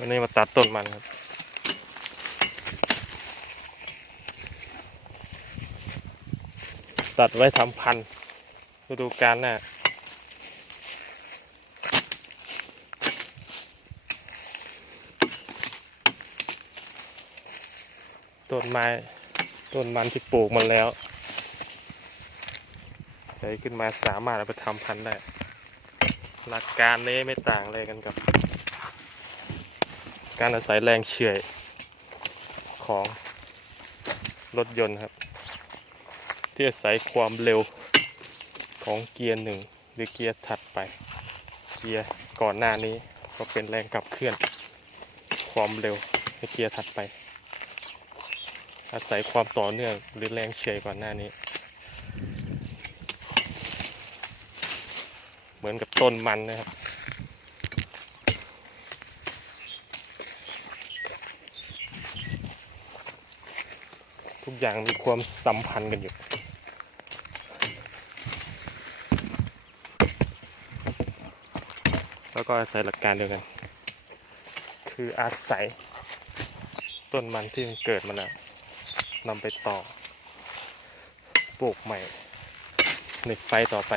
วันนี้มาตัดต้นมันครับ ตัดไว้ทำพันธุ์ฤดูกาลหน้าต้นไม้ต้นมันที่ปลูกมันแล้วใช้ขึ้นมาสามารถเอาไปทำพันธุ์ได้ หลักการนี้ไม่ต่างเลยกันกับ การอาศัยแรงเฉื่อยของรถยนต์ครับ ที่อาศัยความเร็วของเกียร์หนึ่งหรือเกียร์ถัดไป เกียร์ก่อนหน้านี้ก็เป็นแรงขับเคลื่อน ความเร็วในเกียร์ถัดไป อาศัยความต่อเนื่องหรือแรงเฉื่อยก่อนหน้านี้ เหมือนกับต้นมันนะครับ ทุกอย่างมีความสัมพันธ์กันอยู่แล้วก็อาศัยหลักการเดียวกัน คืออาศัยต้นมันที่มันเกิดมาแล้วนำไปต่อปลูกใหม่ในไฟต่อไป